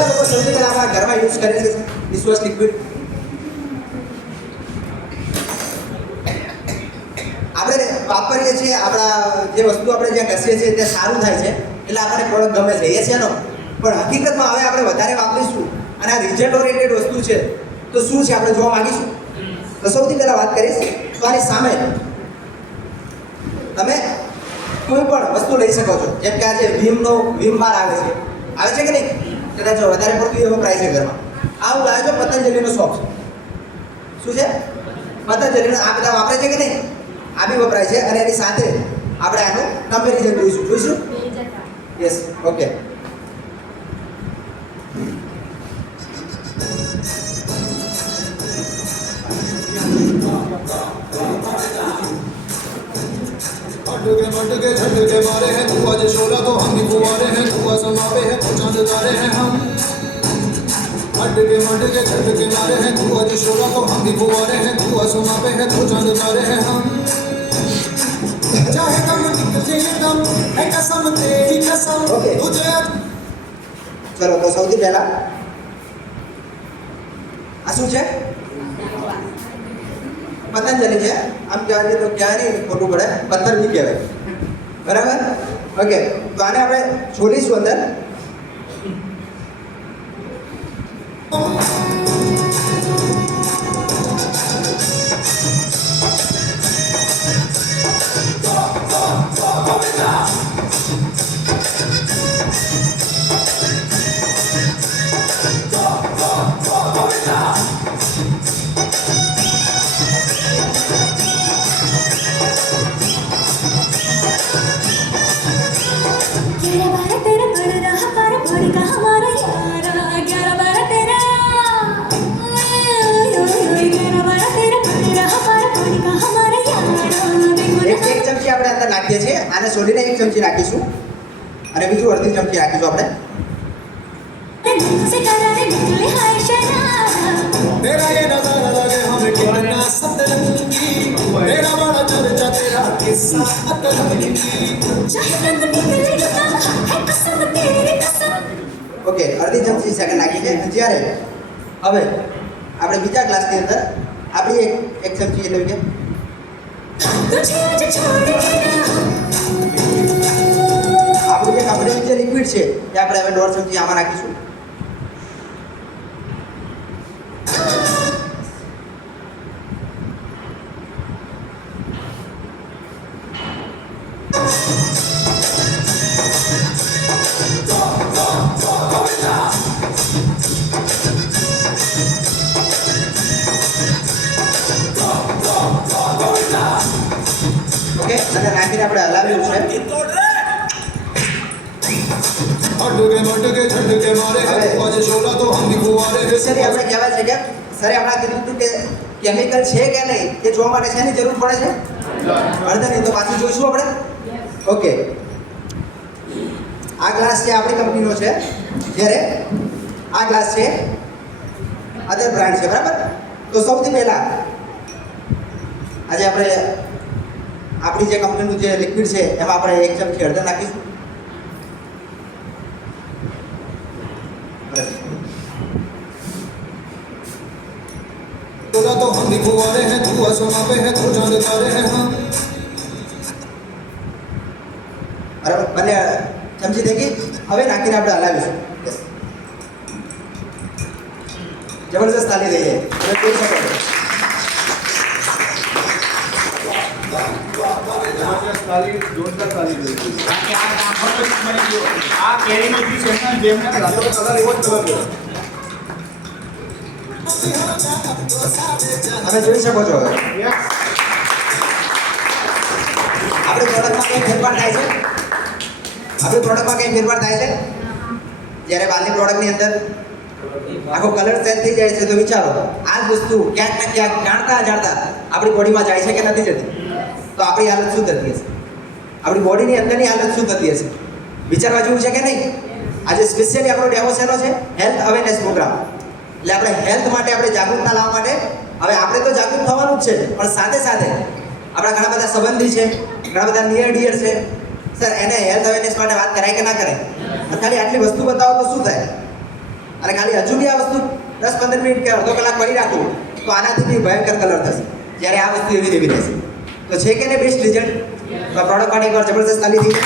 કેટલા લોકો સૌથી પહેલા આપણા ઘરમાં યુઝ કરે છે ડિશવોશ લિક્વિડ? આપણે વાપરીએ છીએ, આપણા જે વસ્તુ આપણે જ્યાં ઘસીએ છીએ તે સારું થાય છે એટલે આપણને પ્રોડક્ટ ગમે છે, એ છે એનો. પણ હકીકતમાં હવે આપણે વધારે વાપરીશું અને આ રિઝલ્ટ ઓરિએન્ટેડ વસ્તુ છે તો શું છે આપણે જોવા માંગીશું. તો સૌથી પહેલા વાત કરીશ તો આની સામે તમે કોઈ પણ વસ્તુ લઈ શકો છો. જેમ કે આજે વિમ બાર આવે છે કે નહીં? કદાચ વધારે પડતું એ વપરાય છે ઘરમાં. આ હું લાવ્યો છું પતંજલિનો સોપ. શું છે? પતંજલિનો. આ બધા વાપરે છે કે નહીં? આ બી વપરાય છે અને એની સાથે આપણે આનું કમ્પેરિઝન જોઈશું. Yes, okay. मटके झटके मारे हैं तू आज शोला तो हम भी कुंवारे हैं तू समावे हैं तो चांद तारे हैं हम मटके झटके मारे हैं तू आज शोला तो हम भी कुंवारे हैं तू समावे हैं तो चांद तारे हैं हम चाहे कम निकले दम है कसम तेरी कसम तुझे. ચલો તો સૌથી પહેલા આ શું છે? પતંજલિ છે. આમ કહેવાય તો ક્યાં નહીં ખોટું પડે, પથ્થર બી કહેવાય. બરાબર? ઓકે, તો આને આપણે છોડીશું અંદર. એક ચમચી આપણે અંદર નાખીએ છીએ. આને છોડીને એક ચમચી નાખીશું અને બીજું અડધી ચમચી નાખીશું આપણે. तेरा ये नजारा लगे हमें कितना सतरंगी मेरा बड़ा चर्चा तेरा किस्सा अतरंगी. ઓકે, અડધી ચમચી સેકન્ડ નાખી છે. જ્યારે હવે આપણે બીજા ગ્લાસની અંદર આપણી એક ચમચી એટલે કે આપણું જે કમ્પ્લીટ જે લિક્વિડ છે એ આપણે હવે 1.5 ચમચી આમાં નાખીશું. ઓકે, અને નાખીને આપણે હલાવ્યું છે. मटके झटके मारे हैं तू आज शोला तो हम भी कुंवारे हैं. સર આપણે કહેવાય છે કે સરે હમણાં કીધું હતું કે કેમિકલ છે કે નહીં એ જોવા માટે શેની જરૂર પડે છે? હળદરની. તો પાછું જોઈશું આપણે. ઓકે, આ ગ્લાસ છે આપણી કંપનીનો છે, જ્યારે આ ગ્લાસ છે અધર બ્રાન્ડ છે. બરાબર? તો સૌથી પહેલા આજે આપણે આપણી જે કંપનીનું જે લિક્વિડ છે એમાં આપણે 1 ચમચી હળદર નાખીશું. शोला तो हम भी कुंवारे हैं तू समावे हैं तो चांद तारे हैं हम. બરાબર? બંને ચમચી થઈ ગઈ. હવે નાખીને આપણે હલાવીશું. જબરદસ્ત તાલી દઈએ. હવે જોઈ શકો છો. જોરદાર તાલી દઈએ. કારણ કે આ કામ પર મને જો આ કેરીનો જ્યુસ એમના જેમને રાતો કલર એવો જ કલર છે. તમે જોઈ શકો છો. હવે આપણી પ્રોડક્ટમાં કંઈ ફેરફાર થાય છે? આપણી પ્રોડક્ટમાં કંઈ ફેરફાર થાય છે? જ્યારે બહારની પ્રોડક્ટની અંદર આખો કલર ચેન્જ થઈ જાય છે તો વિચારો આ જ વસ્તુ ક્યાંક ને ક્યાંક જાણતા આપણી બોડીમાં જાય છે કે નથી જતી? તો આપણી હાલત શું થતી હશે? આપણી બોડીની અંદરની હાલત શું થતી હશે? વિચારવા જેવું છે કે નહીં? આજે સ્પેશિયલી આપણો ડેમો શેનો છે? Health awareness program. એટલે આપણે હેલ્થ માટે આપણે જાગૃતતા લાવવા માટે હવે આપણે તો જાગૃત થવાનું જ છે, પણ સાથે સાથે આપણા ઘણા બધા સંબંધી છે, ઘણા બધા નિયર ડિયર છે. સર એને હેલ્થ અવેરનેસ માટે વાત કરાય કે ના કરાય? ખાલી આટલી વસ્તુ બતાવો તો શું થાય? અને ખાલી હજુ બી આ વસ્તુ 10-15 મિનિટ કે અડધો કલાક કરી રાખું તો આનાથી બી ભયંકર કલર થશે, જ્યારે આ વસ્તુ એવી એવી રહેશે. તો છે કે નહીં બેસ્ટ રિઝલ્ટ? તો પ્રોડક્ટ માટે એકવાર જબરદસ્ત તાલી થઈ.